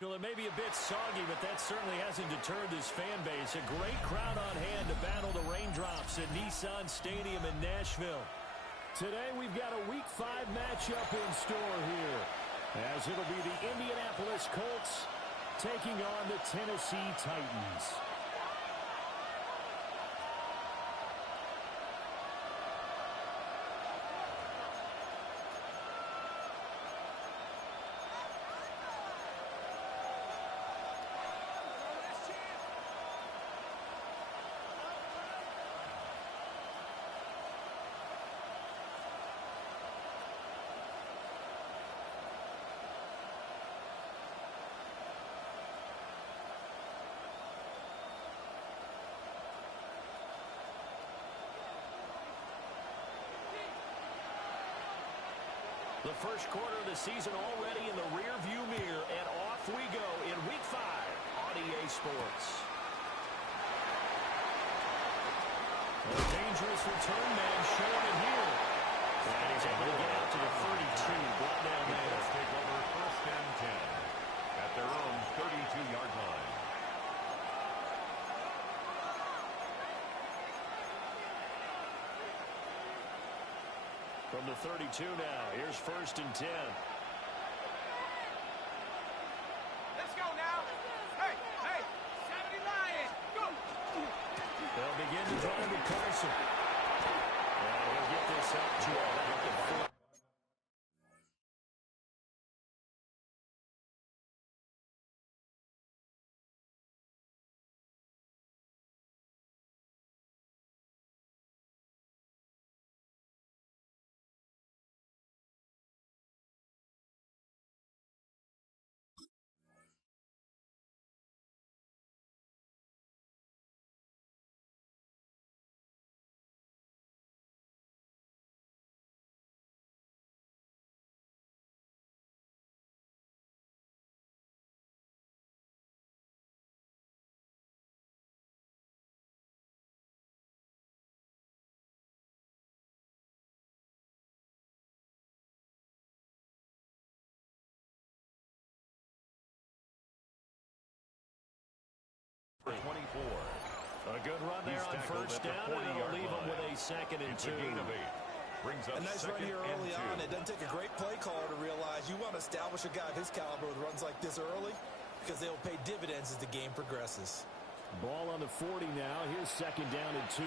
Well, it may be a bit soggy, but that certainly hasn't deterred this fan base. A great crowd on hand to battle the raindrops at Nissan Stadium in Nashville. Today we've got a Week 5 matchup in store here, as it'll be the Indianapolis Colts taking on the Tennessee Titans. The first quarter of the season already in the rear-view mirror, and off we go in Week 5 on EA Sports. A dangerous return man showing it here. And he's able to get out to the 32, brought down there. Let's take over 1st and 10 at their own 32-yard line. From the 32 now, here's 1st and 10. Let's go now. Hey, 70 Lions, go. They'll begin to drive with Carson. And he'll get this up to about the 4. For 24. A good run there on 1st down, and it'll leave him with a 2nd and 2. It's a gain of 8. Brings up a nice run here early on. It doesn't take a great play caller to realize you want to establish a guy of his caliber with runs like this early, because they'll pay dividends as the game progresses. Ball on the 40 now. Here's 2nd down and 2.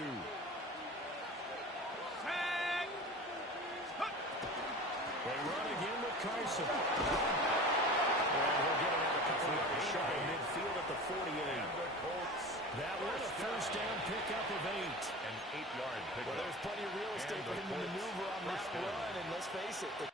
They run again with Carson. And he'll get it out a couple yards shy midfield at the 48. That was a 1st down pickup of 8. An 8-yard pickup. Well, there's plenty of real estate for him to maneuver on that run, and let's face it.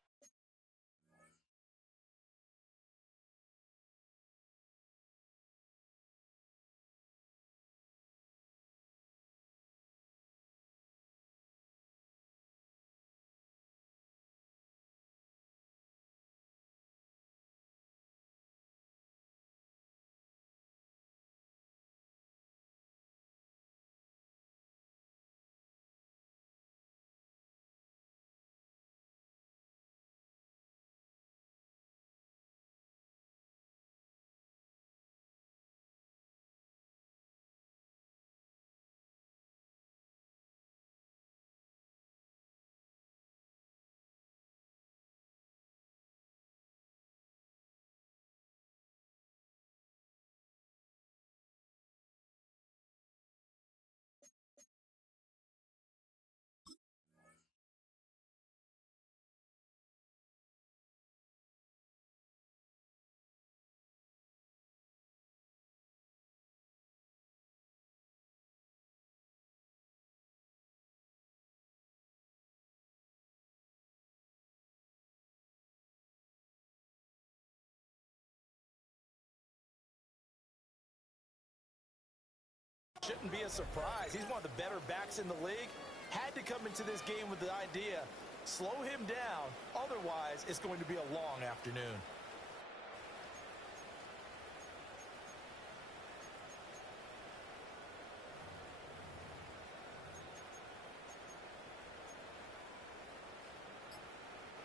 Shouldn't be a surprise. He's one of the better backs in the league. Had to come into this game with the idea, slow him down. Otherwise, it's going to be a long afternoon.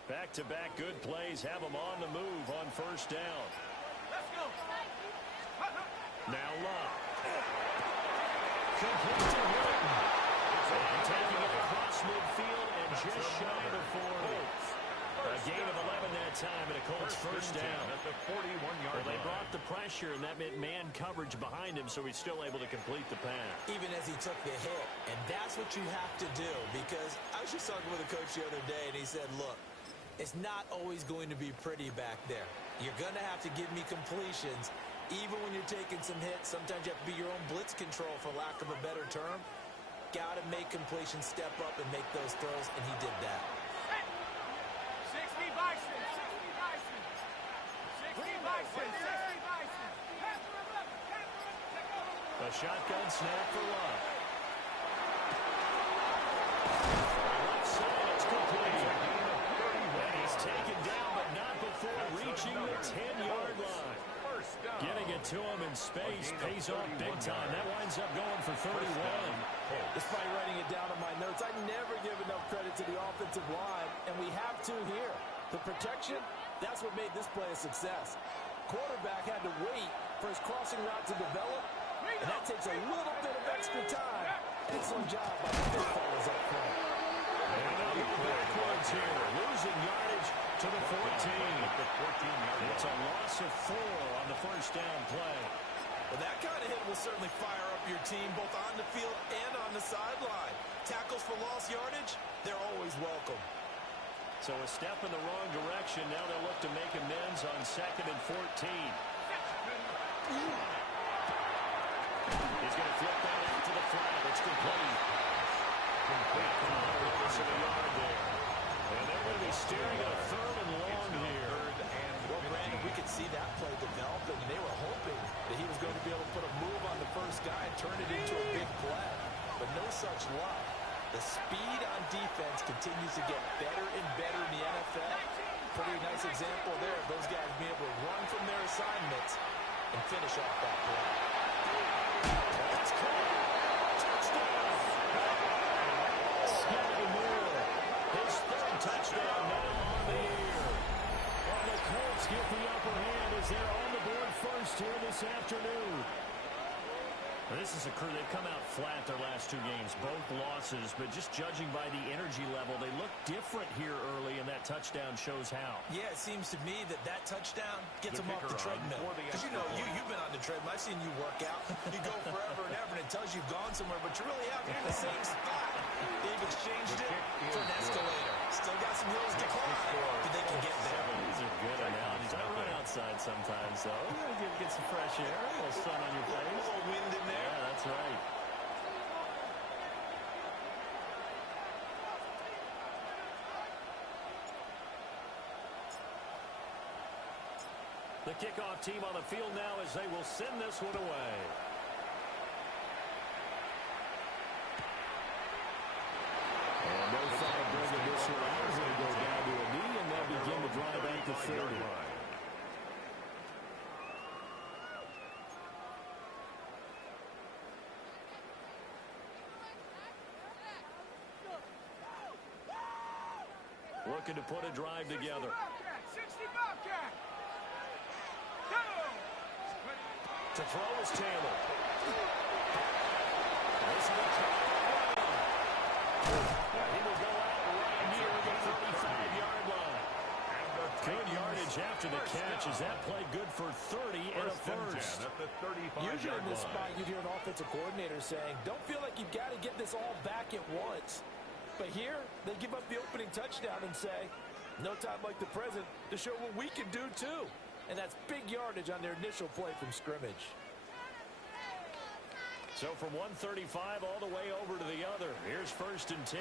Back-to-back good plays have him on the move on 1st down. Let's go. Now Love. Complete to Hilton. And taking it across midfield and just shy of 40. A gain of 11 that time, and a Colts first down. At the 41-yard Well, they line. brought the pressure, and that meant man coverage behind him, so he's still able to complete the pass. Even as he took the hit. And that's what you have to do, because I was just talking with a coach the other day, and he said, look, it's not always going to be pretty back there. You're going to have to give me completions. Even when you're taking some hits, sometimes you have to be your own blitz control, for lack of a better term. Got to make completions, step up, and make those throws, and he did that. 60 Bison, 60 Bison, 60 Bison, 60 Bison. A shotgun snap for Love. Left side, it's complete. And he's taken down, but not before reaching the 10-yard line. Getting it to him in space pays off big time. That winds up going for 31. Despite writing it down on my notes, I never give enough credit to the offensive line, and we have to here. The protection, that's what made this play a success. Quarterback had to wait for his crossing route to develop, and that takes a little bit of extra time. Excellent job by the big fellas up front. And now the backwards here, losing yardage to the 14. It's a loss of 4 on the first down play. Well, that kind of hit will certainly fire up your team, both on the field and on the sideline. Tackles for lost yardage, they're always welcome. So a step in the wrong direction. Now they'll look to make amends on 2nd and 14. He's going to flip that out to the flat. It's complete. Loss of a yard there. And they're going to be steering a 3rd and long here. Well, Brandon, we could see that play developing, and they were hoping that he was going to be able to put a move on the first guy and turn it into a big play. But no such luck. The speed on defense continues to get better and better in the NFL. Pretty nice example there of those guys being able to run from their assignments and finish off that play. That's caught. Touchdown. Scotty Moore. His 3rd touchdown now on the year. And the Colts get the upper hand as they're on the board first here this afternoon. This is a crew. They've come out flat their last 2 games, both losses, but just judging by the energy level, they look different here early, and that touchdown shows how. Yeah, it seems to me that that touchdown gets them off the treadmill. Because you know, you've been on the treadmill. I've seen you work out. You go forever and ever, and it tells you you've gone somewhere, but you really haven't. You're in the same spot. They've exchanged it for an escalator. Still got some hills to climb, but they can get there. These are good analogies. I run outside sometimes, though. You gotta get some fresh air, a little sun on your face. A little wind in there. Yeah, that's right. The kickoff team on the field now as they will send this one away. And no thought of bringing this one out. It's going to go down to a knee, and they'll begin to drive out to 30. Looking to put a drive together. 60 Bobcat. Go! To throw is Taylor. This will try. He will go out right near the 35-yard line. Good yardage after the catch. Is that play good for 30 and a first? Usually in this spot, you'd hear an offensive coordinator saying, don't feel like you've got to get this all back at once. But here, they give up the opening touchdown and say, no time like the present to show what we can do too. And that's big yardage on their initial play from scrimmage. So from 135 all the way over to the other. Here's 1st and 10.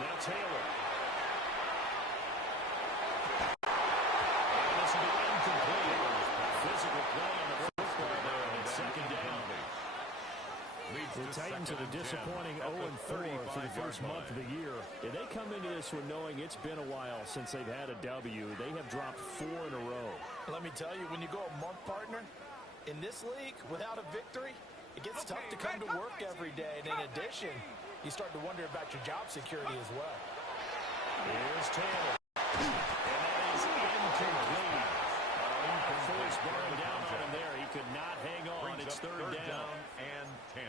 Now Taylor. And this will be incomplete. Physical play on the football there, and it's 2nd down. The Titans are a disappointing 0-4 for the first month of the year. And they come into this one knowing it's been a while since they've had a W. They have dropped 4 in a row. Let me tell you, when you go a month, partner, in this league, without a victory, it gets tough to come to work every day. And in addition, you start to wonder about your job security as well. Here's Taylor. And that is incomplete. First bearing down on him there. He could not hang on. It's third down and 10.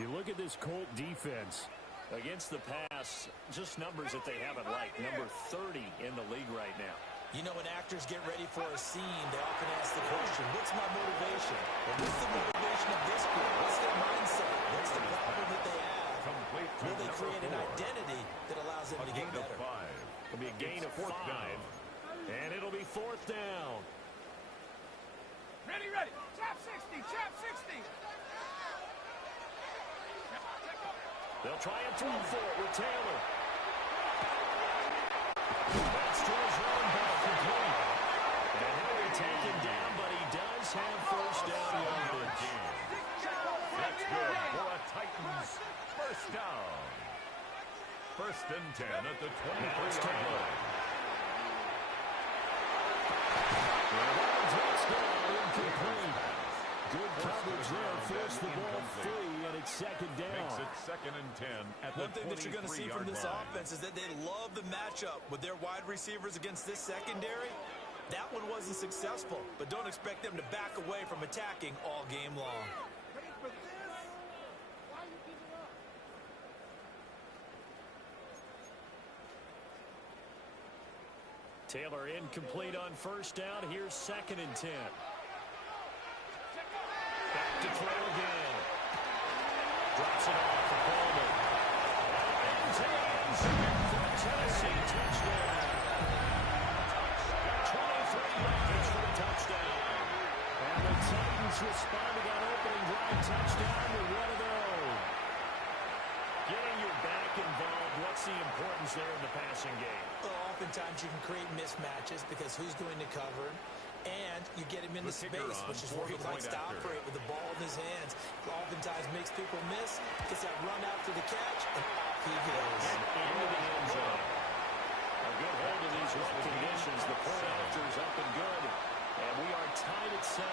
You look at this Colt defense against the pass, just numbers that they haven't liked. Number 30 in the league right now. You know, when actors get ready for a scene, they often ask the question, what's my motivation? Or what's the motivation of this group? What's their mindset? What's the problem that they have? Will they create an identity that allows them to get better? It'll be a gain of 5. And it'll be fourth down. Ready, ready. Chap 60, chap 60. They'll try and throw for it with Taylor. That's to his running back complete. And he'll be taken down, but he does have first down yardage. That's good for a Titans first down. First and 10 at the 23-yard line. Touchdown incomplete. Good coverage there. Force the ball free, and it's second down. Makes it second and 10 at the 23-yard line. One thing that you're going to see from this offense is that they love the matchup with their wide receivers against this secondary. That one wasn't successful, but don't expect them to back away from attacking all game long. Ready for this? Why are you giving up? Taylor incomplete on first down. Here's second and 10. Back to throw again. Drops it off for Coleman. Into the end zone for a Tennessee touchdown. 23 yards for the touchdown. And the Titans responded on opening drive touchdown with one of their own. Getting your back involved, what's the importance there in the passing game? Well, oftentimes you can create mismatches because who's going to cover him, and you get him into space, which is where he likes to operate with the ball in his hands. Oftentimes makes people miss, gets that run out to the catch, and off he goes. And into the end zone. A good hold of these rough conditions. The point after is up and good, and we are tied at 7.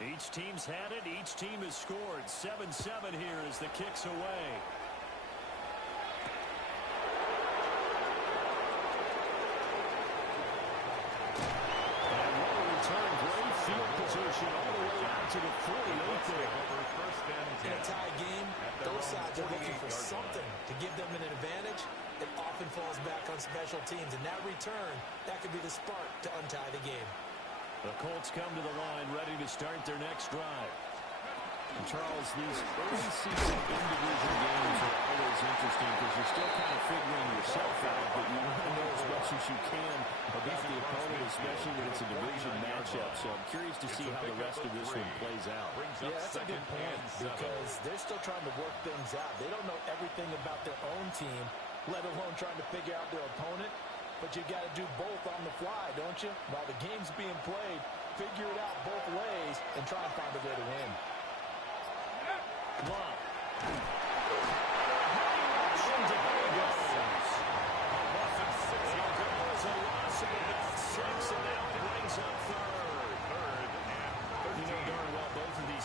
Each team's had it. Each team has scored. 7-7 here as the kick's away. And what a return. Great field position all the way out to the 48 there. In a tie game, both sides are looking for something to give them an advantage. It often falls back on special teams. And that return, that could be the spark to untie the game. The Colts come to the line ready to start their next drive. And Charles, these early season in-division games are always interesting because you're still kind of figuring yourself out, but you want to know as much as you can about the opponent, especially when it's a division matchup. So I'm curious to see how the rest of this one plays out. Yeah, that's a good point because they're still trying to work things out. They don't know everything about their own team, let alone trying to figure out their opponent. But you got to do both on the fly, don't you? While the game's being played, figure it out both ways and try and find a way to win. Love.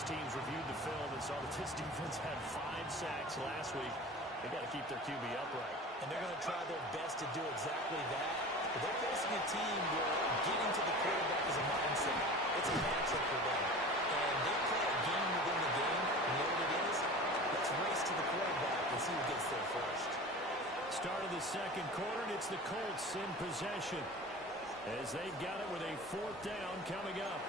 Teams reviewed the film and saw that this defense had 5 sacks last week. They got to keep their QB upright. And they're going to try their best to do exactly that. But they're facing a team where getting to the quarterback is a mindset. It's a matchup for them. And they play a game within the game. You know what it is? Let's race to the quarterback and see who gets there first. Start of the second quarter, and it's the Colts in possession as they've got it with a 4th down coming up.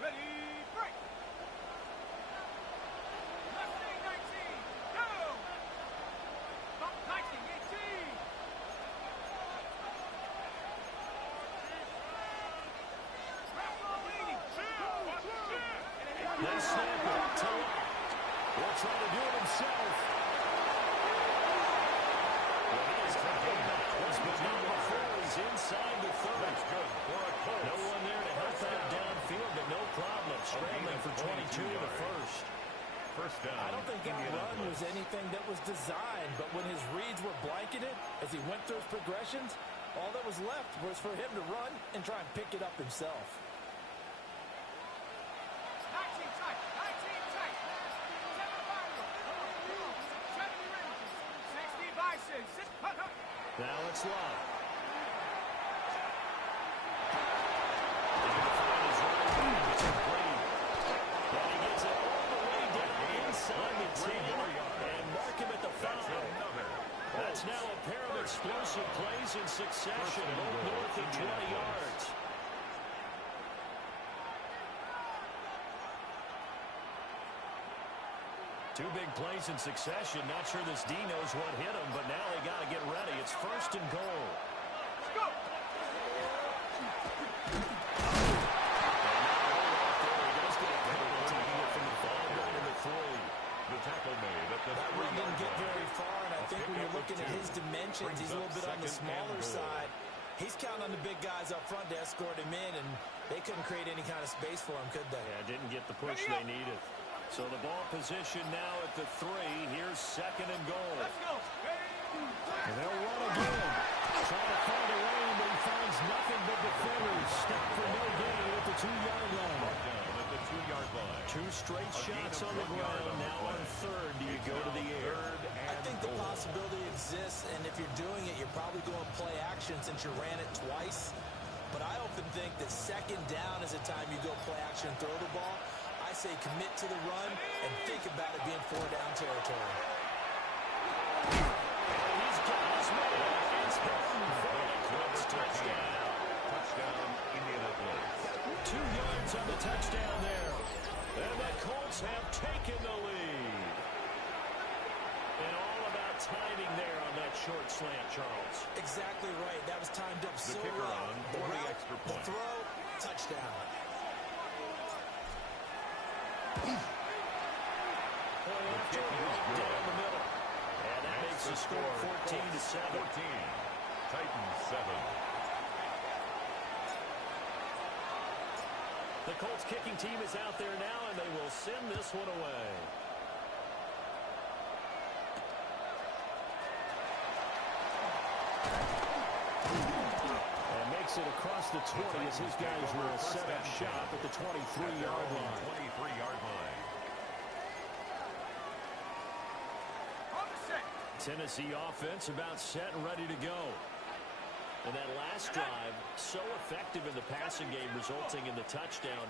Ready, break. They snap it to Locke. Will try to do it himself. Well, he is out of bounds, but not before he's inside the 30. That's good for a Colts. No one there to help out downfield, but no problem. Scrambling for 22 in the first. First down. I don't think that run was anything that was designed, but when his reads were blanketed, as he went through his progressions, all that was left was for him to run and try and pick it up himself. 19 tight. 19 tight. 7 viral. 70 60 bison. Now it's Locke. That's now a pair of explosive plays in succession, both north of 20 yards. Two big plays in succession. Not sure this D knows what hit him, but now they got to get ready. It's first and goal. Let's go. The tackle made at the That run didn't get very far, and I think when you're looking at his dimensions, he's a little bit on the smaller side. He's counting on the big guys up front to escort him in, and they couldn't create any kind of space for him, could they? Yeah, didn't get the push they needed. So the ball position now at the 3. Here's second and goal. Let's go. And they'll run again. Trying to find a lane, but he finds nothing but defenders. Stop for no gain at the 2-yard line. down at the 2-yard line. Two straight shots on the ground. Now on third, do you go to the air? I think the possibility exists, and if you're doing it, you're probably going play action since you ran it twice. But I often think that second down is the time you go play action and throw the ball. I say commit to the run and think about it being 4-down territory. And he's got his man. It's touchdown. Touchdown, Indianapolis. 2 yards on the touchdown there. And the Colts have taken the lead. And all about timing there on that short slant, Charles. Exactly right. That was timed up so kicker well. on The for the route, extra the point. throw, touchdown. After down the middle. And that makes the score 14-7. 14. Titans 7. The Colts kicking team is out there now, and they will send this one away. And makes it across the 20 as his guys will set up shop at the 23-yard line. 23-yard line. On the set. Tennessee offense about set and ready to go. And that last drive, so effective in the passing game, resulting in the touchdown.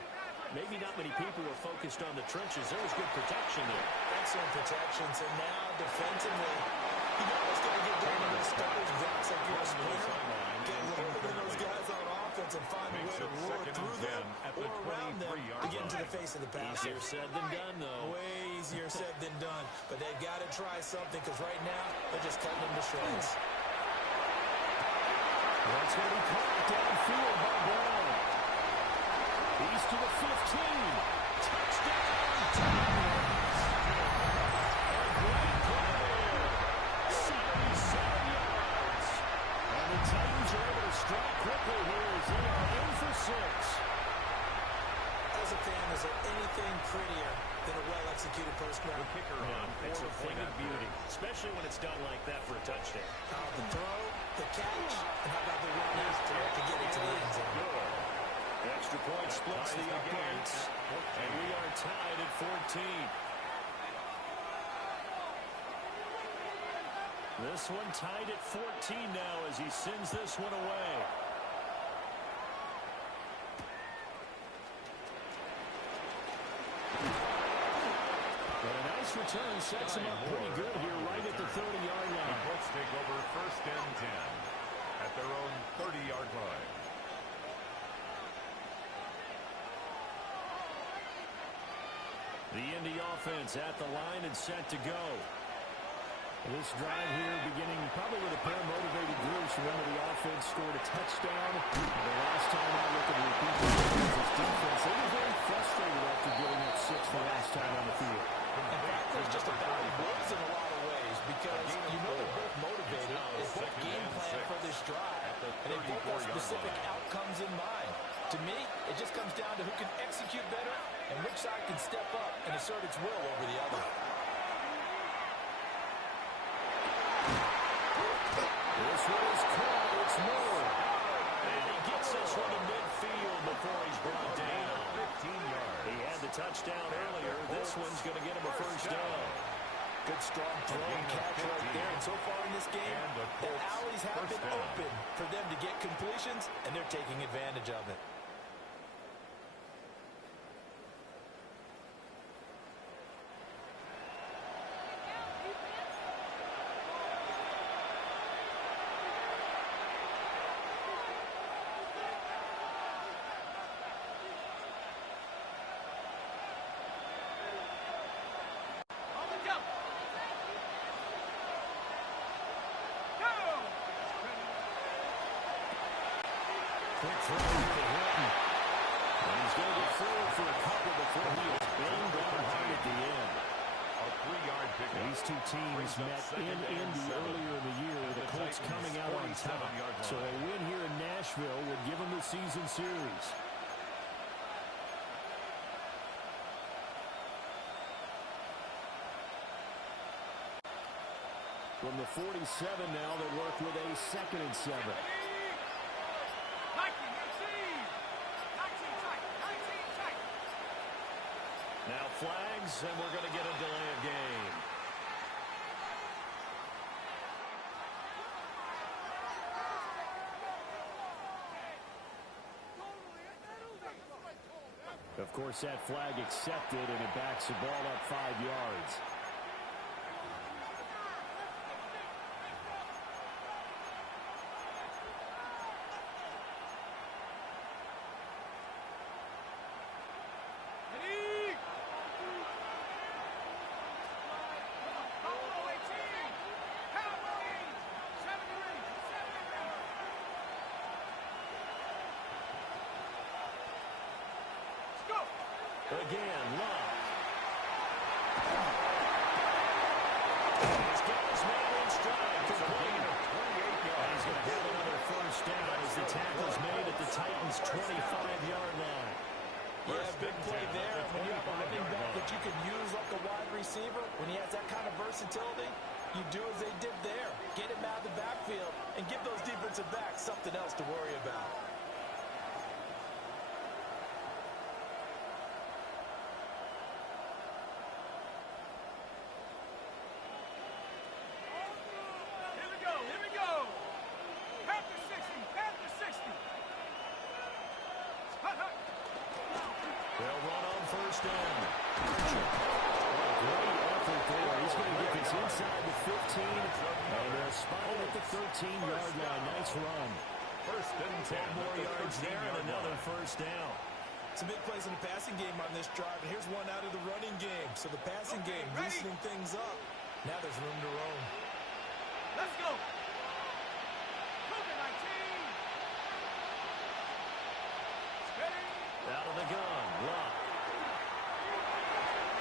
Maybe not many people were focused on the trenches. There was good protection there. Excellent protection. So now, defensively, you always got to get down to those starters' backs like you're a sprinter. Get lower than those guys on offense and find a way to roar through them or around them to get into the face of the pass. Easier said than done, though. Way easier said than done. But they've got to try something because right now, they're just cutting them to shreds. That's what he caught downfield by Brown. He's to the 15. Touchdown, Titans. A great play there. 77 yards. And the Titans are able to strike quickly here as they are in for 6. As a fan, is there anything prettier than a well-executed postgrad? The kicker on It's for a the thing point of beauty, especially when it's done like that for a touchdown. The throw, the catch, and how about the run after it to get it to the end zone? The extra point splits the uprights, and we are tied at 14. This one tied at 14 now as he sends this one away. But a nice return sets him up pretty good here right at the 30-yard The line. Colts take over first and 10 at their own 30-yard line. The Indy offense at the line and set to go. This drive here beginning probably with a pair of motivated groups. Remember, the offense scored a touchdown. The last time I looked at the repeat defense, they were very frustrated after giving up 6 the last time on the field. In fact, there's just a battle of wills in a lot of ways because you know they're both motivated. They both game plan for this drive, and they both have specific outcomes in mind. To me, it just comes down to who can execute better and which side can step up and assert its will over the other. This one is caught. It's Moore. And he gets this one to midfield before he's brought down. 15 yards. He had the touchdown earlier. This one's going to get him a first down. Good strong throw and catch right there. And so far in this game, the alleys have been open for them to get completions, and they're taking advantage of it. Quick throw here to Horton. And he's going to get forward for a couple before he is banged down hard at the end. A 3-yard pickup. These two teams met in Indy earlier in the year, with the Colts coming out on top. So a win here in Nashville would give them the season series. From the 47 now, they work with a 2nd and 7. Now flags, and we're going to get a delay of game. Of course, that flag accepted, and it backs the ball up 5 yards. Again, Love. He's got his man in stride, complete. And he's going to have another first down as the tackle's made at the Titans' 25-yard line. Yeah, big play there. When you have a running back that you can use like a wide receiver, when he has that kind of versatility, you do as they did there. Get him out of the backfield and give those defensive backs something else to worry about. They'll run on first down. Great effort there. He's going to get this inside the 15, and they'll spot it at the 13-yard line. Nice run. First and 10. 10 more yards there and another first down. Some big plays in the passing game on this drive, and here's one out of the running game. So the passing game loosening things up. Now there's room to roam. Let's go. Out of the gun, Love.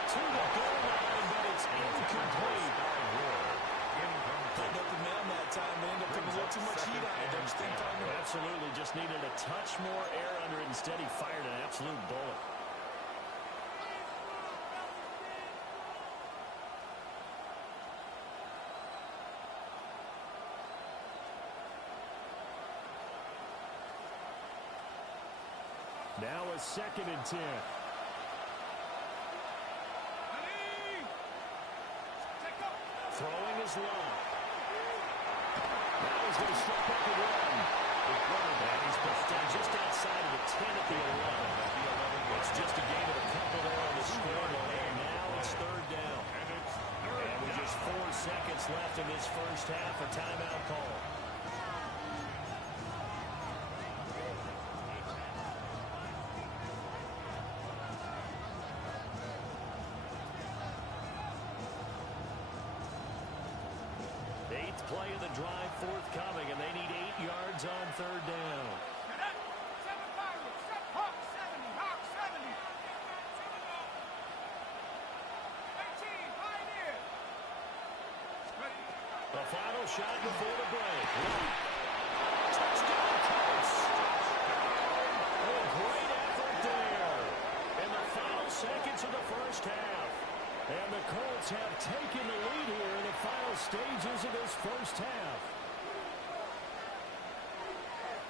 To the goal line, but it's incomplete. Played open man that time, but ended up putting a little too much heat on it. Don't you think, Tony? Absolutely, just needed a touch more air under it. Instead, he fired an absolute bullet. Now a 2nd and 10. Throwing is Love. Now he's going to step up and run. And he's pushed down just outside of the 10 at the 11. It's just a gain of a couple there on the scramble. And now it's 3rd down. And with just 4 seconds left in this first half, a timeout call. play of the drive forthcoming, and they need 8 yards on third down. The final shot before the break. Touchdown, Colts. Oh, great effort there. In the final seconds of the first half. And the Colts have taken the lead here in the final stages of this first half.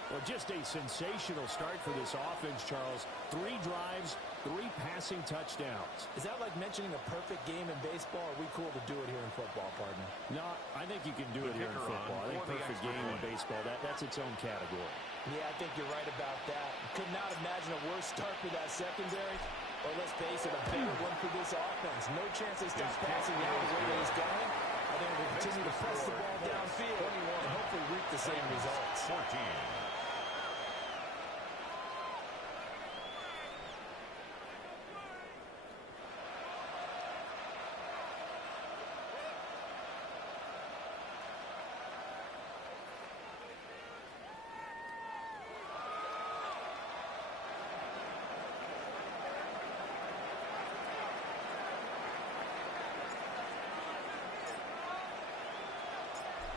Well, just a sensational start for this offense, Charles. 3 drives, 3 passing touchdowns. Is that like mentioning a perfect game in baseball? Or are we cool to do it here in football, partner? No, I think you can do it here in football. I think perfect game in baseball, that's its own category. Yeah, I think you're right about that. Could not imagine a worse start for that secondary. Or let's face it, a better one for this offense. No chance they stop passing out the way it's going. I think we'll continue to press the ball downfield and hopefully reap the same results. 14.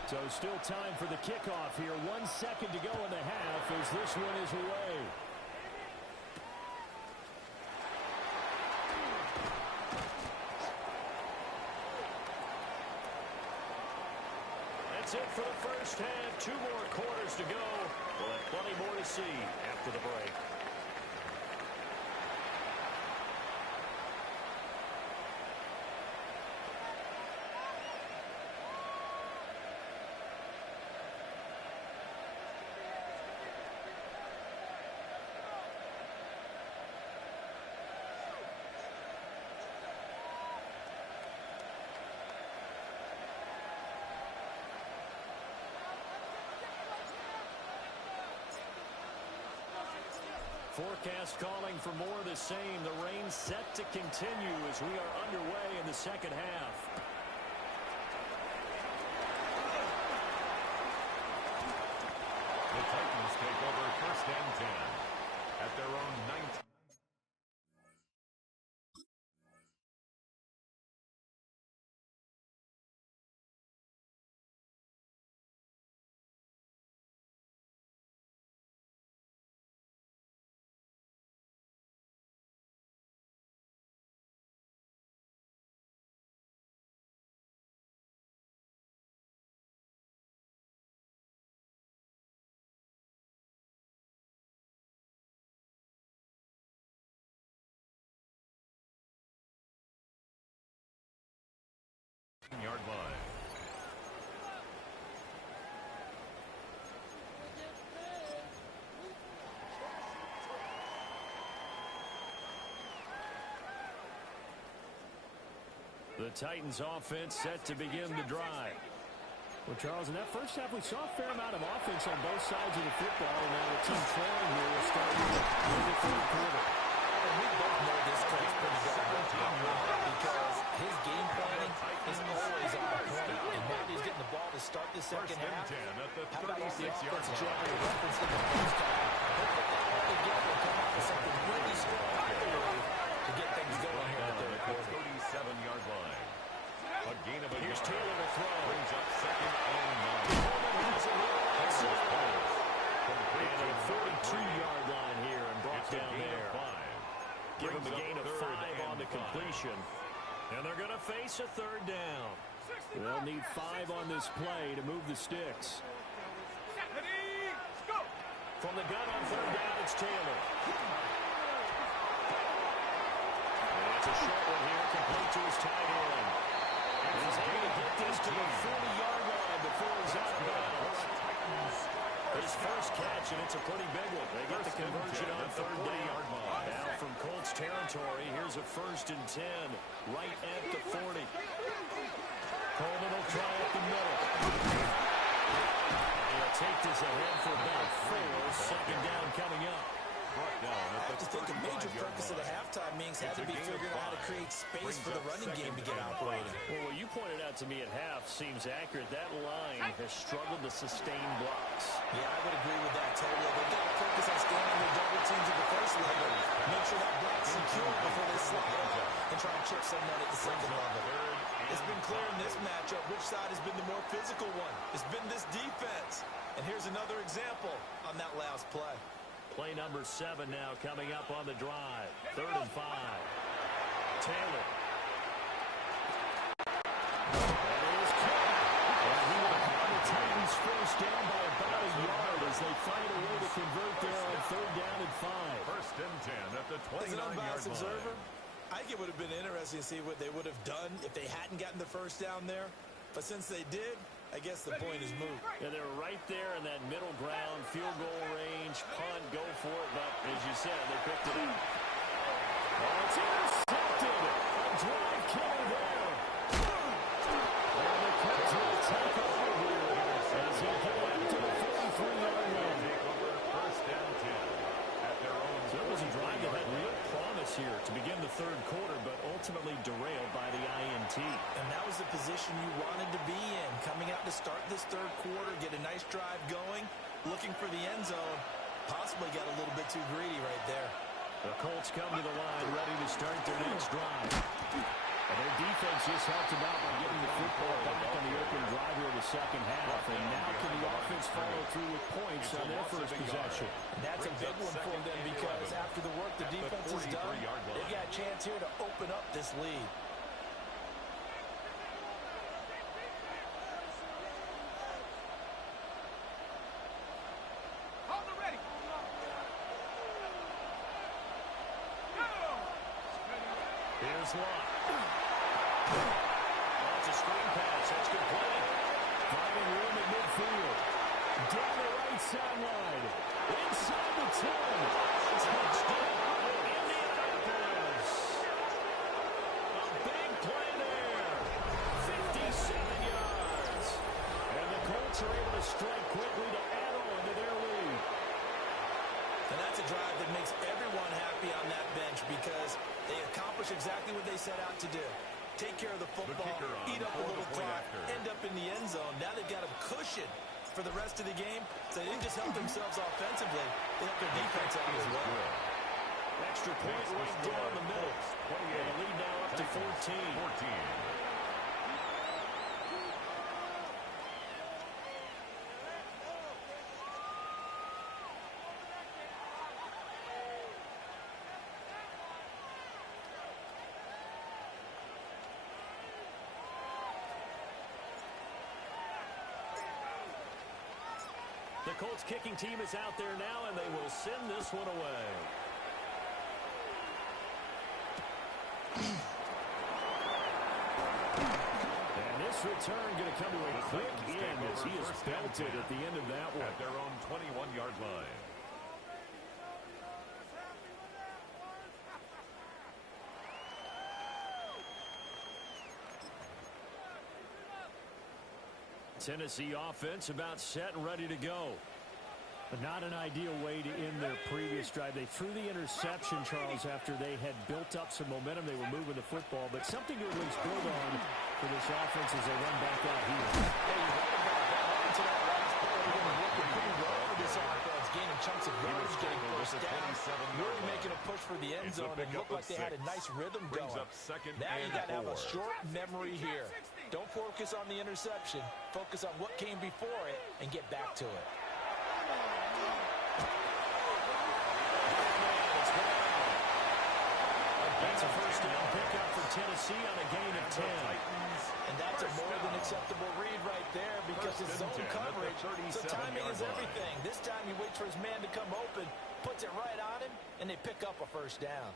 So still time for the kickoff here. 1 second to go in the half as this one is away. That's it for the first half. 2 more quarters to go. We'll have plenty more to see after the break. Forecast calling for more of the same. The rain set to continue as we are underway in the second half. The Titans take over 1st and 10 at their own 19. Yard line. The Titans offense set to begin the drive. Well, Charles, in that first half, we saw a fair amount of offense on both sides of the football, and now the team trailing here will start in the third quarter. And we both know this coach pretty well because his game planning is always on point. And now he's getting the ball to start the second half. How about all the offensive channel reference in the first half? He'll put that all together and come out with something really strong, I believe, to get things going here in the third quarter. 37-yard line. A gain of a Here's yard. Taylor to throw. Brings up 2nd and 9. Coleman has it here. Complete And a to 42-yard line here and brought It's a down gain of there. 5. Give him a Brings gain up of 3rd 5 on and the 5. completion. And they're going to face a 3rd down. They'll need 5 on this play to move the sticks. From the gun on 3rd down, it's Taylor. And it's a short one here, complete to his tight end. And he's able to get this to the 40-yard line before he's out of bounds. His first catch, and it's a pretty big one. They get the conversion on 3rd down. Now from Colts territory, here's a 1st and 10, right at the 40. Coleman will try up the middle. He'll take this ahead for about 4. 2nd down coming up. Brought down at the to think a major focus of the halftime meetings had to be figuring out how to create space for the running game to get operating. Well, what you pointed out to me at half seems accurate. That line has struggled to sustain blocks. Yeah, I would agree with that totally. They've got to focus on staying on their double teams at the first level. Make sure that block's secure before they slide out and try to chip someone at the second level. It's been clear in this matchup which side has been the more physical one. It's been this defense. And here's another example on that last play. Play number 7 now coming up on the drive. 3rd and 5. Taylor. That is caught. And he will have the Titans first down by about a yard as they find a way to convert there on 3rd down and 5. 1st and 10 at the 29-yard line. As an unbiased observer, I think it would have been interesting to see what they would have done if they hadn't gotten the first down there. But since they did, I guess the point is moot. Yeah, they're right there in that middle ground, field goal range, punt, go for it. But as you said, they picked it up. Oh, it's intercepted. A drive killer there. And the Colts will take over here as they get out to the 43-yard line. First and 10 at their own. So it was a drive that had real promise here to begin the 3rd quarter, but ultimately derailed by the INT. And that was the position you wanted to be in. Coming out to start this 3rd quarter, get a nice drive going, looking for the end zone. Possibly got a little bit too greedy right there. The Colts come to the line, ready to start their next drive. And their defense just helped them out by getting the football back on the open drive here in the 2nd half. And now can the offense follow through with points on their first possession? And that's a big one for them because after the work the defense has done, they've got a chance here to open up this lead. Here's Lott. That's a screen pass. That's good play. Finding room at midfield. Down the right sideline. Inside the 10. Touchdown, Indianapolis. A big play there. 57 yards. And the Colts are able to strike quickly to add on to their lead. And that's a drive that makes everyone happy on that bench because they accomplish exactly what they set out to do. Take care of the football, eat up a little clock, end up in the end zone. Now they've got a cushion for the rest of the game. So they didn't just help themselves offensively, they helped their defense out as well. Extra point right down the middle. And a lead now up to 14. The Colts kicking team is out there now, and they will send this one away. And this return going to come to a quick end as he is belted at the end of that one. At their own 21-yard line. Tennessee offense about set and ready to go. But not an ideal way to end their previous drive. They threw the interception, Charles, after they had built up some momentum. They were moving the football, but something to at least build on for this offense as they run back out here. Gaining chunks of yards, getting first down, really making a push for the end zone, and looked like they had a nice rhythm going. Now you got to have a short memory here. Don't focus on the interception. Focus on what came before it and get back to it. That's a first down pickup for Tennessee on a gain of 10. And that's a more than acceptable read right there because it's zone coverage, so timing is everything. This time he waits for his man to come open, puts it right on him, and they pick up a first down.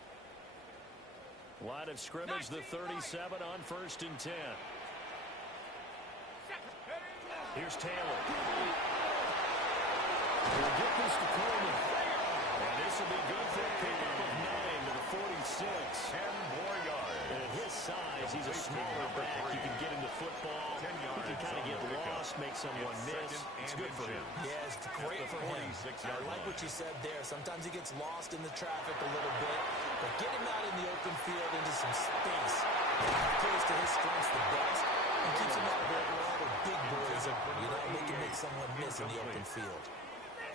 Line of scrimmage, the 37 on 1st and 10. Here's Taylor. He'll get this to Coleman. And this will be good for a pickup of 9 to the 46. 10 more yards. And at his size, he's a smaller back. You can get him to football. He can kind of get lost, make someone miss. It's good for him. Yeah, it's great for him. I like what you said there. Sometimes he gets lost in the traffic a little bit, but get him out in the open field into some space. He plays to his strengths the best and keeps him out of where all the big boys are. You know, they can make someone miss in the open field.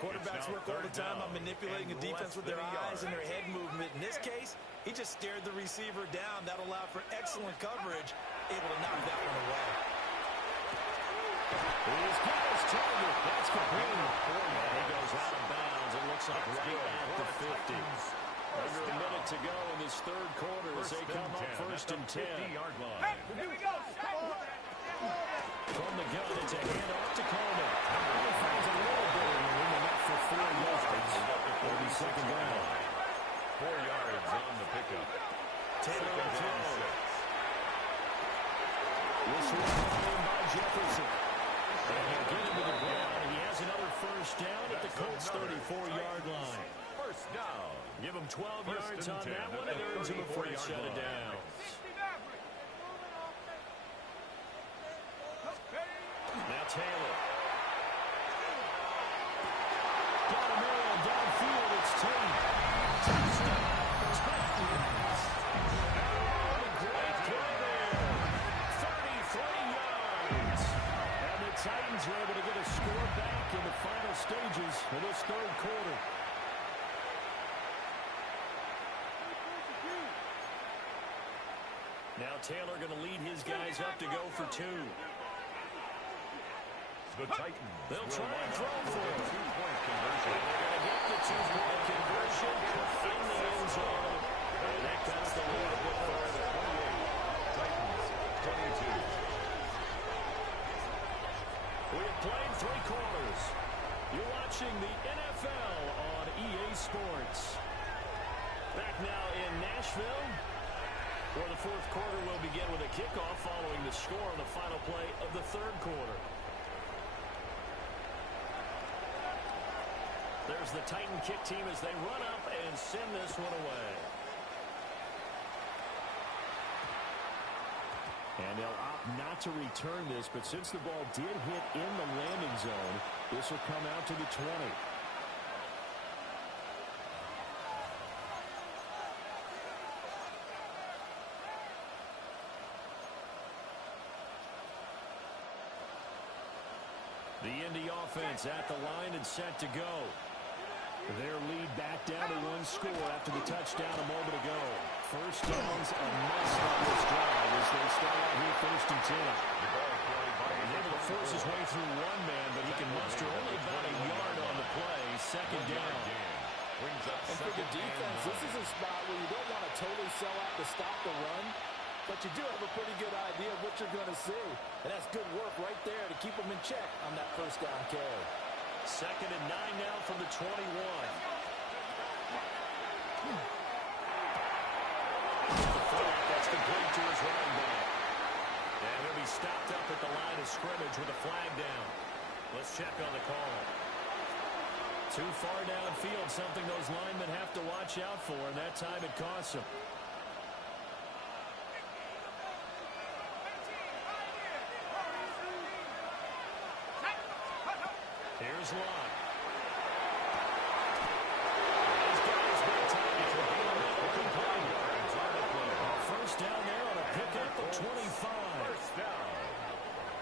Quarterbacks work all the time on manipulating a defense with their eyes and their head movement. In this case, he just stared the receiver down. That allowed for excellent coverage, able to knock that one away. He's got his target. That's complete. And he goes out of bounds. It looks like right at the 50. Under a minute to go in this third quarter as they come up first and 10. Here we go. From the gun, it's a handoff to Coleman. He finds a little bit of room, enough for 4 yards. It'll be second down. 4 yards on the pickup. Taylor will throw. This one in by Jefferson. And he'll get him to the ground. He has another first down at the Colts 34-yard line. First down. Give him 12 yards on that one. It earns him a first set of downs. Now Taylor. Got him in. Downfield, it's Tate. Touchdown. Titans. Oh, great play there. 33 yards. And the Titans are able to get a score back in the final stages of this third quarter. Now Taylor going to lead his guys up to go for 2. The Titans. They'll try and throw for it. 2-point conversion. They're going to get the 2-point conversion in the end zone. And that cuts the lead a bit further. 28. Titans, 22. We have played 3 quarters. You're watching the NFL on EA Sports. Back now in Nashville, where the fourth quarter will begin with a kickoff following the score on the final play of the third quarter. There's the Titan kick team as they run up and send this one away. And they'll opt not to return this, but since the ball did hit in the landing zone, this will come out to the 20. The Indy offense at the line and set to go. Their lead back down to 1 score after the touchdown a moment ago. First down's a must on this drive as they start out here first and 10. He's able to force his way through one man, but he can muster only about a yard on the play. Second down. And for the defense, this is a spot where you don't want to totally sell out to stop the run, but you do have a pretty good idea of what you're going to see. And that's good work right there to keep them in check on that first down carry. Second and 9 now from the 21. That's complete to his running back. And he'll be stopped up at the line of scrimmage with a flag down. Let's check on the call. Too far downfield, something those linemen have to watch out for, and that time it costs them. Here's Locke. He's got his big target. First down there on a pickup of 25. First down.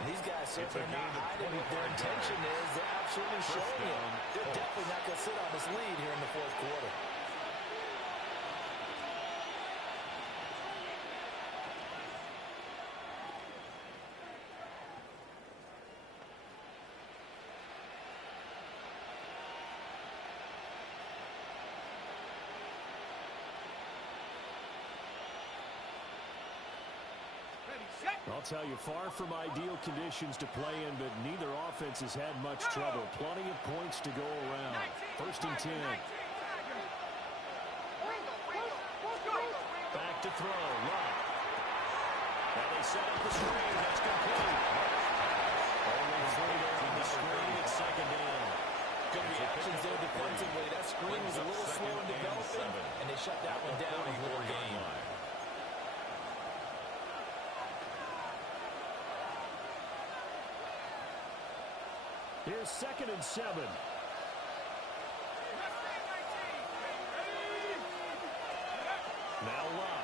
And these guys certainly are not hiding what their intention is. They're absolutely showing it. They're definitely not going to sit on this lead here in the fourth quarter. I'll tell you, far from ideal conditions to play in, but neither offense has had much trouble. Plenty of points to go around. First and 10. Back to throw. Locke. Now they set up the screen. That's complete. Only 3 there on the screen. It's second down. Good reactions there defensively. That screen was a little slow in developing, and they shut that one down in a little game. Here's 2nd and 7. Now Luck.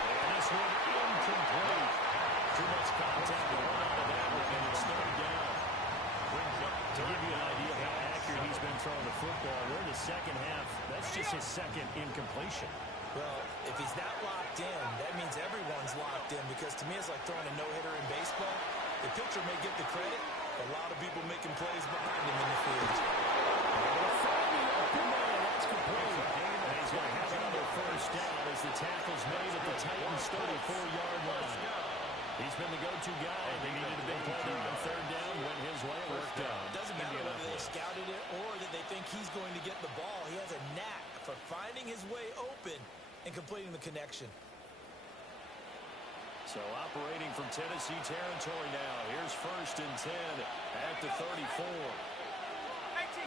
And this one incomplete. Too much contact to run out of that one, and it's 3rd down. To give you an idea of how accurate he's been throwing the football, we're in the second half. That's just his 2nd incompletion. Well, if he's not locked in, that means everyone's locked in, because to me it's like throwing a no-hitter in baseball. The pitcher may get the credit, but a lot of people making plays behind him in the field. That's complete. And he's going to have another 1st down as the tackle's made at the Titans' 34-yard line. He's been the go-to guy, and they needed a big play there on 3rd down. Went his way, worked out. It doesn't matter whether they scouted it or that they think he's going to get the ball. He has a knack for finding his way open and completing the connection. So operating from Tennessee territory now. Here's 1st and 10 at the 34. 18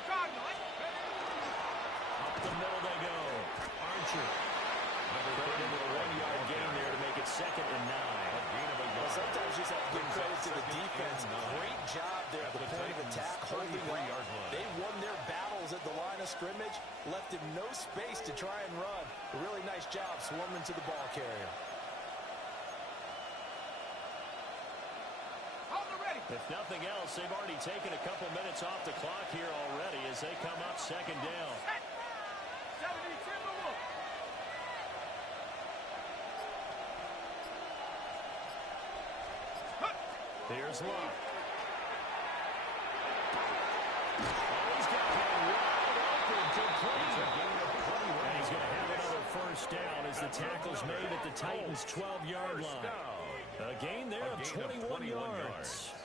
Cardinals. Up the middle they go. Archer. Put into a 1-yard gain there to make it 2nd and 9. Well, sometimes you just have to give credit to the defense. Great job there at the point of attack, holding up. They won their battles at the line of scrimmage, left him no space to try and run. A really nice job swarming to the ball carrier. Ready. If nothing else, they've already taken a couple minutes off the clock here already as they come up 2nd down. 72 Timberwolves. Here's Luck. He's got that wide open complete. And he's going to have another 1st down as the tackle's made at the Titans' 12-yard line. A gain there of 21 yards.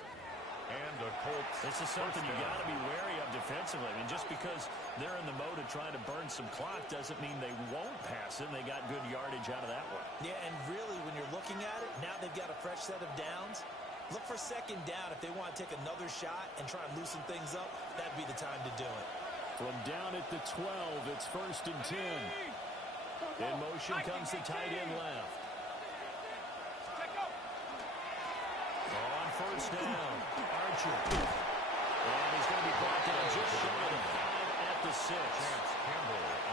And the Colts. This is something you got to be wary of defensively. I mean, just because they're in the mode of trying to burn some clock doesn't mean they won't pass it. They got good yardage out of that one. Yeah, and really, when you're looking at it, now they've got a fresh set of downs. Look for 2nd down. If they want to take another shot and try and loosen things up, that'd be the time to do it. From down at the 12, it's 1st and 10. In motion comes the tight end left. On 1st down, Archer. And he's going to be brought down just shy of 5 at the 6.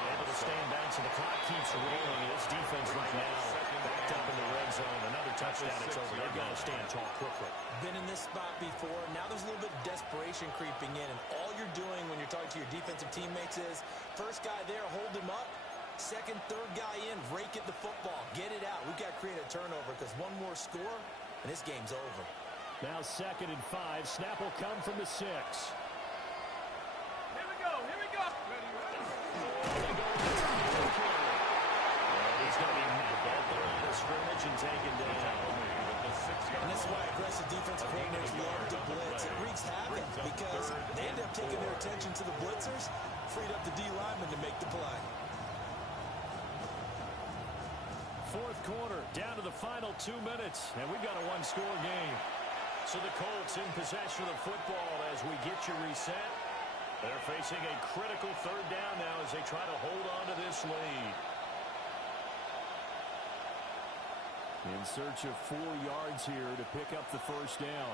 Able to stand back, so the clock keeps rolling. This defense right now backed up in the red zone. Another touchdown, it's over. They've got to stand tall quickly. Been in this spot before. Now there's a little bit of desperation creeping in, and all you're doing when you're talking to your defensive teammates is, first guy there, hold him up. 2nd, 3rd guy in, rake at the football. Get it out. We've got to create a turnover because one more score, and this game's over. Now 2nd and 5. Snap will come from the 6. Here we go. Here we go. Ready. He's going to be knocked at the line of scrimmage and taken down. And this is why aggressive defensive coordinators love to blitz. It wreaks havoc because they end up taking their attention to the blitzers, freed up the D lineman to make the play. 4th quarter, down to the final 2 minutes, and we've got a 1-score game. So the Colts in possession of the football as we get you reset. They're facing a critical 3rd down now as they try to hold on to this lead. In search of 4 yards here to pick up the 1st down.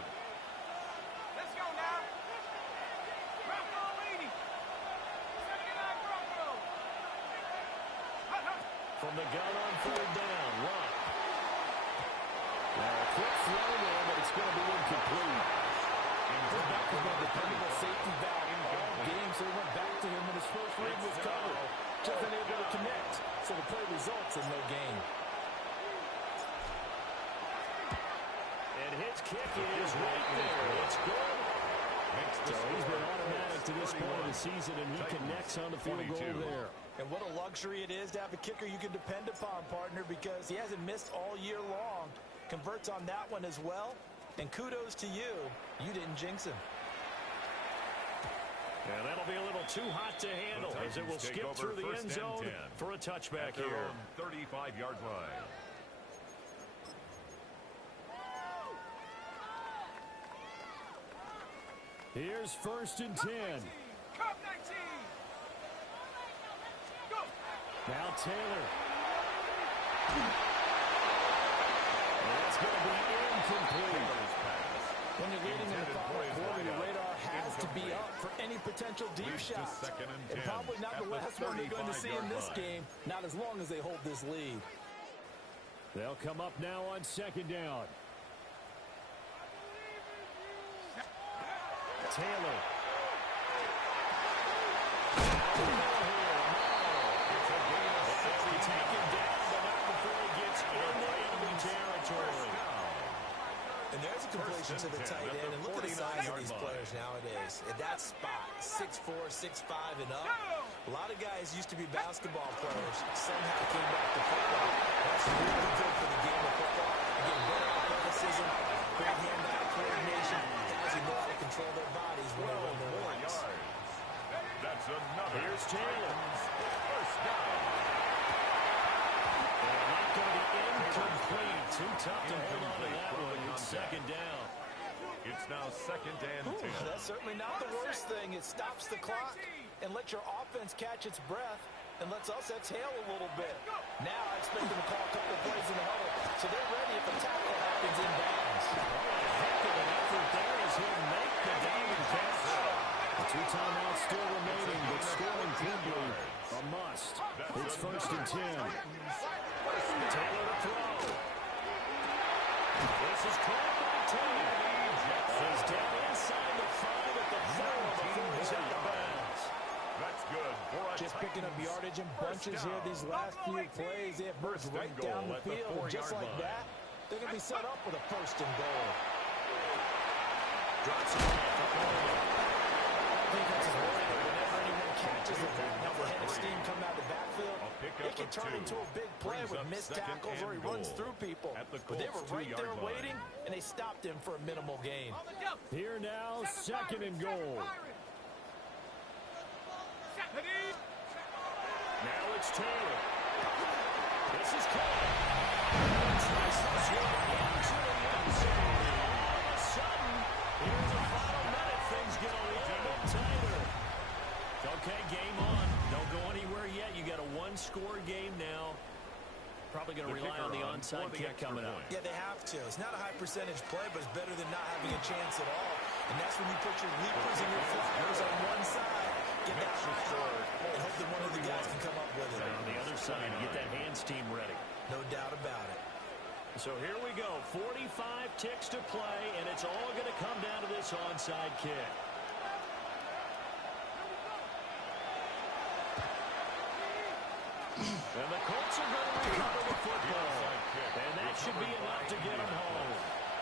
Let's go now. Bronco leading. 79 Bronco. From the gun on 3rd down, Luck. Now a quick throw there, but it's going to be incomplete. His back has been a dependable safety valve all game, so he went back to him when his first read was covered. Just unable to connect, so the play results in no gain. And his kick is right there. It's good. So he's been automatic to this point of the season, and he connects on the field goal there. And what a luxury it is to have a kicker you can depend upon, partner, because he hasn't missed all year long. Converts on that one as well. And kudos to you. You didn't jinx him. And that'll be a little too hot to handle as it will skip through the end zone for a touchback here. 35-yard line. Here's 1st and 10. Cup 19. Go. Now Taylor. And that's going to be incomplete. When you're leading in the final quarter, your radar has to be up for any potential deep shots. And probably not the last one they're going to see in this game, not as long as they hold this lead. They'll come up now on second down. Taylor. Taken down, but not before he gets into enemy territory. And there's a completion to the tight end. And look at the size of these players nowadays. At that spot, 6'4", 6'5", and up. A lot of guys used to be basketball players. Somehow came back to football. That's really good for the game of football. Again, better athleticism, great hand-eye coordination. Guys who know how to control their bodies when they run their routes. That's another. Here's Taylor. First down. And not going to be incomplete. Too tough to hold on to that one. It's second down. It's now second and 10. That's certainly not the worst thing. It stops the clock and lets your offense catch its breath and lets us exhale a little bit. Now I expect them to call a couple of plays in the huddle, so they're ready if a tackle happens in bounds. Heck of an effort there as he'll make the diving catch. Two timeouts still remaining, but scoring quickly a must. It's first and 10. Taylor to throw. This is caught by Taylor. He's down inside the 5 at the 4 before he's out of bounds. That's good. Just picking up yardage in bunches here these last few plays. They have moved right down the field, and just like that, they're going to be set up with a first and goal. Drops it off the corner. Defense is worried that whenever anyone catches it, now the head of steam coming out of the backfield, it can turn into a big play with missed tackles or he runs through people. But they were right there waiting, and they stopped him for a minimal gain. Here now, second and goal. Now it's Taylor. This is caught. Slices one into the end zone. All of a sudden, here in the final minute, things get a little bit tighter. Okay, game on. Don't go anywhere yet. You got a one-score game now. Probably going to rely on the onside kick coming up. Yeah, they have to. It's not a high percentage play, but it's better than not having a chance at all. And that's when you put your leapers and your flyers on one side, get that high hard, and hope that one of the guys can come up with it. And on the other side, get that hands team ready. No doubt about it. So here we go. 45 ticks to play, and it's all going to come down to this onside kick. And the Colts are going to recover the football. And that should be enough to get them home.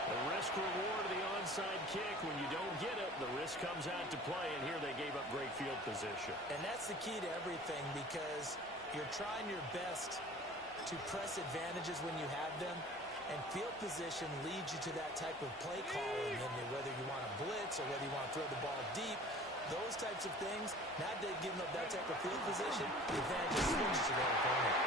The risk-reward of the onside kick, when you don't get it, the risk comes out to play, and here they gave up great field position. And that's the key to everything, because you're trying your best to press advantages when you have them, and field position leads you to that type of play calling, and whether you want to blitz or whether you want to throw the ball deep, those types of things, now they've given up that type of field position, the advantage is switched to their opponent.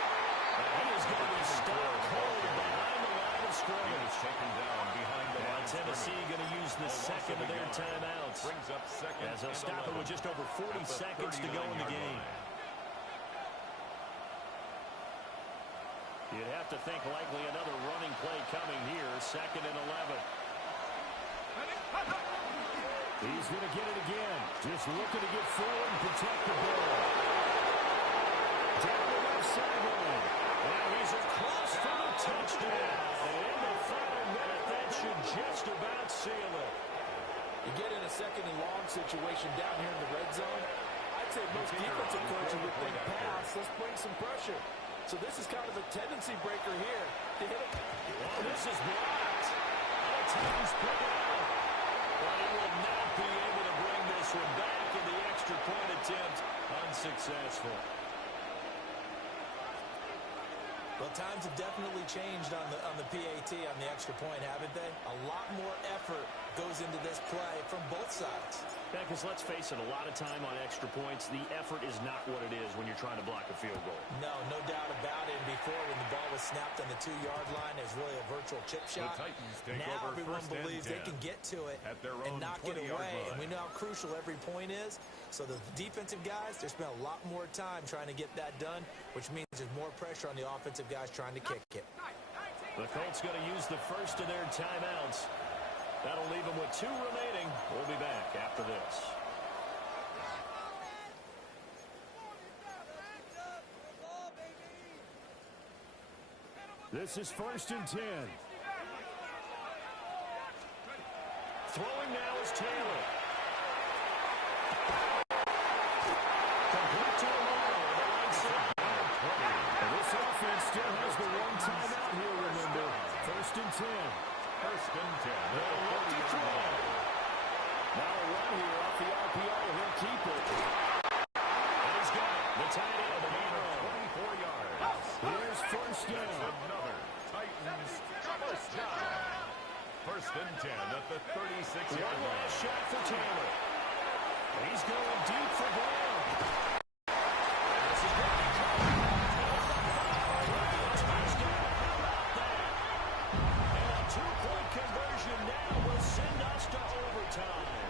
He is going to be stuck cold behind the line of scrimmage. He is shaken down behind the line of Tennessee going to use the second of their timeouts. Brings up second as they'll stop it with just over 40 seconds to go in the game. You'd have to think likely another running play coming here. Second and 11. He's going to get it again. Just looking to get forward and protect the ball. Down the left sideline. And he's across for the touchdown. And in the final minute, that should just about seal it. You get in a second and long situation down here in the red zone. I'd say most defensive coaches would think pass. Let's bring some pressure. So this is kind of a tendency breaker here. To hit it. Oh, this is blocked. All teams put it out. But he will not be able to bring this one back, in the extra point attempt unsuccessful. Well, times have definitely changed on the PAT, on the extra point, haven't they? A lot more effort goes into this play from both sides. Yeah, because let's face it, a lot of time on extra points, the effort is not what it is when you're trying to block a field goal. No doubt about it. And before, when the ball was snapped on the 2-yard line, it was really a virtual chip shot. The Titans take now over everyone first and believes 10 they can get to it at their and own knock it 20-yard away. line. And we know how crucial every point is. So the defensive guys, they spent a lot more time trying to get that done, which means there's more pressure on the offensive guys trying to kick it. The Colts going to use the first of their timeouts. That'll leave them with 2 remaining. We'll be back after this. This is 1st and 10. Throwing now is Taylor. Complete to Romano on the right side. And this offense still has the 1 timeout here, remember. 1st and 10. 1st and 10. They'll look to throw. Now a run here off the RPO. He'll keep it. And he's got it. The tight end of the main row. 24 yards. Here's 1st down. Another Titans first down. 1st and 10 at the 36-yard One line. last shot for Taylor. He's going deep for Brown. This is Brown. Touchdown. How about that? And a 2-point conversion now will send us to overtime.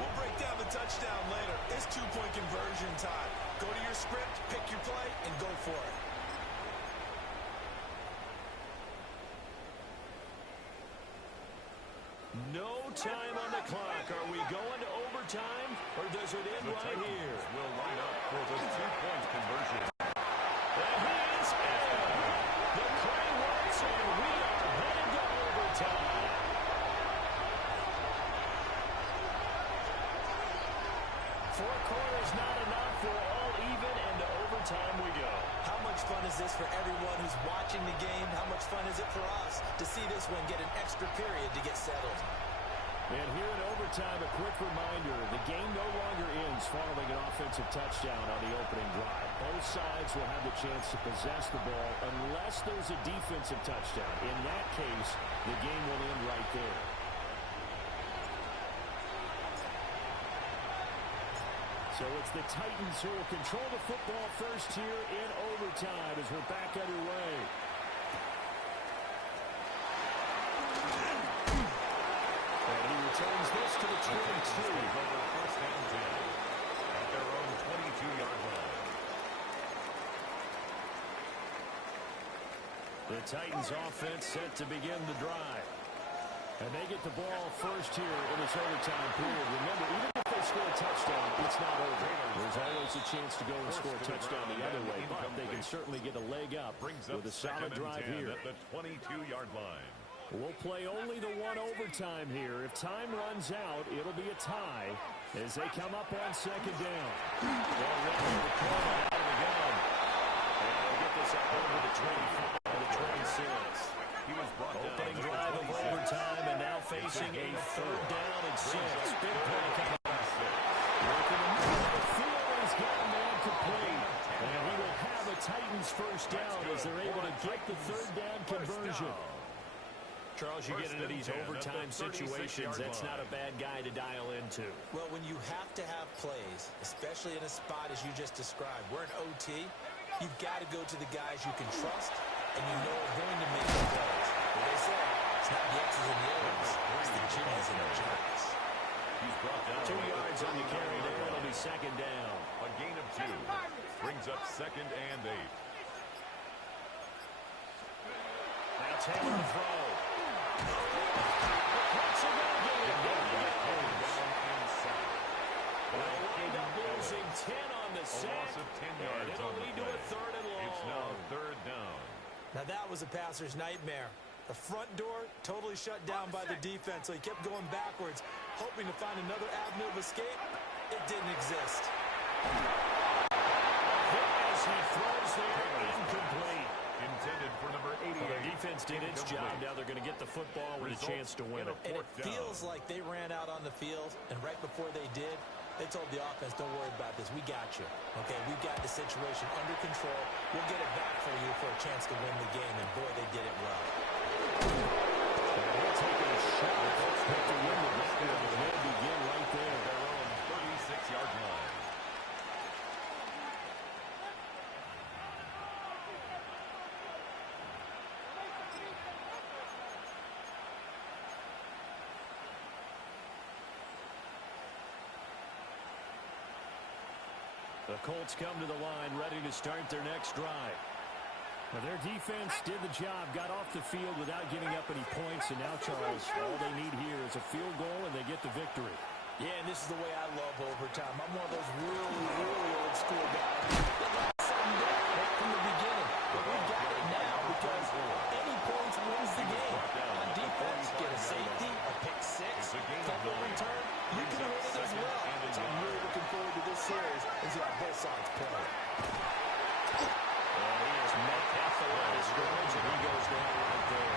We'll break down the touchdown later. It's 2-point conversion time. Go to your script, pick your play, and go for it. No time on the clock. Are we going to overtime, or does it end The right Titans here? will line up for the 2-point conversion. And he is in. The play works, and we are headed to overtime. Four quarters not enough. We're all even, and to overtime we go. How much fun is this for everyone who's watching the game? How much fun is it for us to see this one get an extra period to get settled? And here in overtime, a quick reminder, the game no longer ends following an offensive touchdown on the opening drive. Both sides will have the chance to possess the ball unless there's a defensive touchdown. In that case, the game will end right there. So it's the Titans who will control the football first here in overtime as we're back underway. And he returns this to the 22. Over 1st and 10 at their own 22-yard line. The Titans offense set to begin the drive. And they get the ball first here in this overtime period. Remember, even if they score a touchdown, it's not over. There's always a chance to go and score a touchdown the other way, but they can certainly get a leg up with a solid drive here. At the 22-yard line. We'll play only the 1 overtime here. If time runs out, it'll be a tie as they come up on 2nd down. Well, ready to call out of the gun. And they'll get this up over the 25 to 26. He was brought down. Opening drive of overtime, and now facing a 3rd down and 6. Big play coming up. Working the middle of the field, he's got a man complete. And he will have a Titans first down as they're able to get the 3rd down conversion. Charles, you get into these overtime situations, that's not a bad guy to dial into. Well, when you have to have plays, especially in a spot as you just described, we're in OT, you've got to go to the guys you can trust and you know are going to make the plays. What they say, it's not the X's and the O's, it's the Jimmys and the Jacks. He's brought down 2 yards on the carry there. It'll be 2nd down. A gain of 2 brings up 2nd and 8. Now Taylor to throw. They'll wind up losing 10 on the sack. A loss of 10 yards and it'll lead to a 3rd and long. It's now 3rd down. Now that was a passer's nightmare. The front door totally shut down by the defense, so he kept going backwards, hoping to find another avenue of escape. It didn't exist. As he throws there, incomplete. Intended for number 88. Well, their defense did its job. Now they're going to get the football with a chance to win it. And it feels like they ran out on the field, and right before they did, they told the offense, don't worry about this. We got you. Okay, we've got the situation under control. We'll get it back for you for a chance to win the game, and boy, they did it well. They're taking a shot to win the game, and they'll begin right there. Their own 36-yard line. The Colts come to the line ready to start their next drive. Now their defense did the job, got off the field without giving up any points, and now, Charles, all they need here is a field goal, and they get the victory. Yeah, and this is the way I love overtime. I'm one of those really old school guys that like something right from the beginning. But we've got it now because any points wins the game. On defense, get a safety, a pick six, fumble return, you can win it as well. So I'm really looking forward to this series and see how both sides play. He has met half the line of scrimmage, and he goes down right there.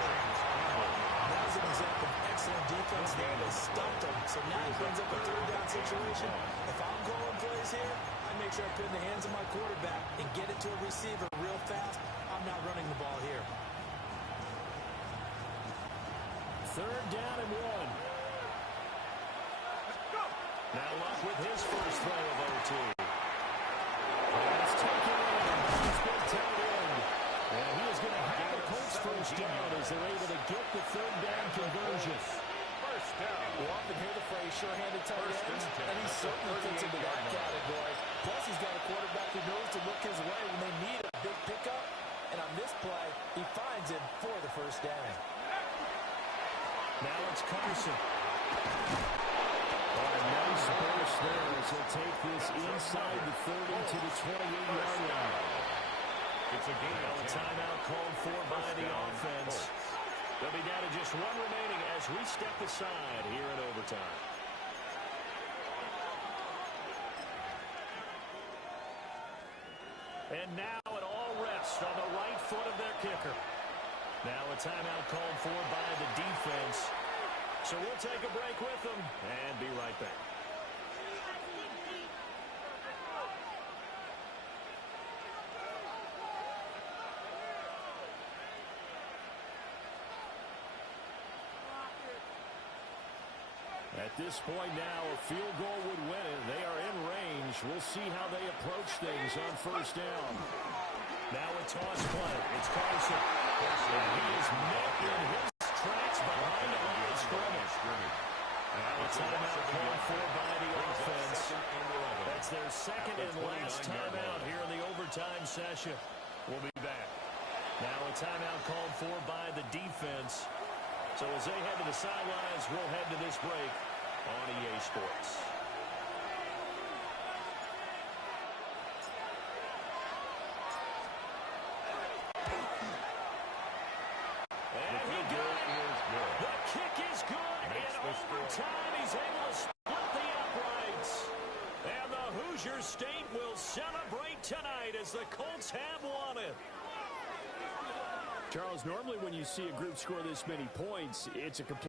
That was an example of excellent defense there. They stumped him, so now he brings up a third-down situation. If I'm calling plays here, I make sure I put it in the hands of my quarterback and get it to a receiver real fast. I'm not running the ball here. Third down and 1. Now Luck with his first throw of OT. It's taken in. He's been tight end. And he is going to have the Colts first down as they're able to get the third down conversion. First down. We often hear the phrase sure-handed tight ends, and he certainly fits into that category. Plus, he's got a quarterback who knows to look his way when they need a big pickup. And on this play, he finds it for the first down. Now it's Carson. Oh, a nice burst there as he'll take this inside the 30 to the 28-yard line. It's a game. Now a timeout called for by the offense. They'll be down to just one remaining as we step aside here in overtime. And now it all rests on the right foot of their kicker. Now a timeout called for by the defense. So we'll take a break with them and be right back. At this point now, a field goal would win it. They are in range. We'll see how they approach things on first down. Now a toss play. It's Carson. And he is met in his tracks behind the line of scrimmage. Now a timeout called for by the offense. That's their second and last timeout here in the overtime session. We'll be back. Now a timeout called for by the defense. So as they head to the sidelines, we'll head to this break on EA Sports. And he got it. The kick is good. In overtime, he's able to split the uprights. And the Hoosier State will celebrate tonight as the Colts have won it. Charles, normally when you see a group score this many points, it's a complete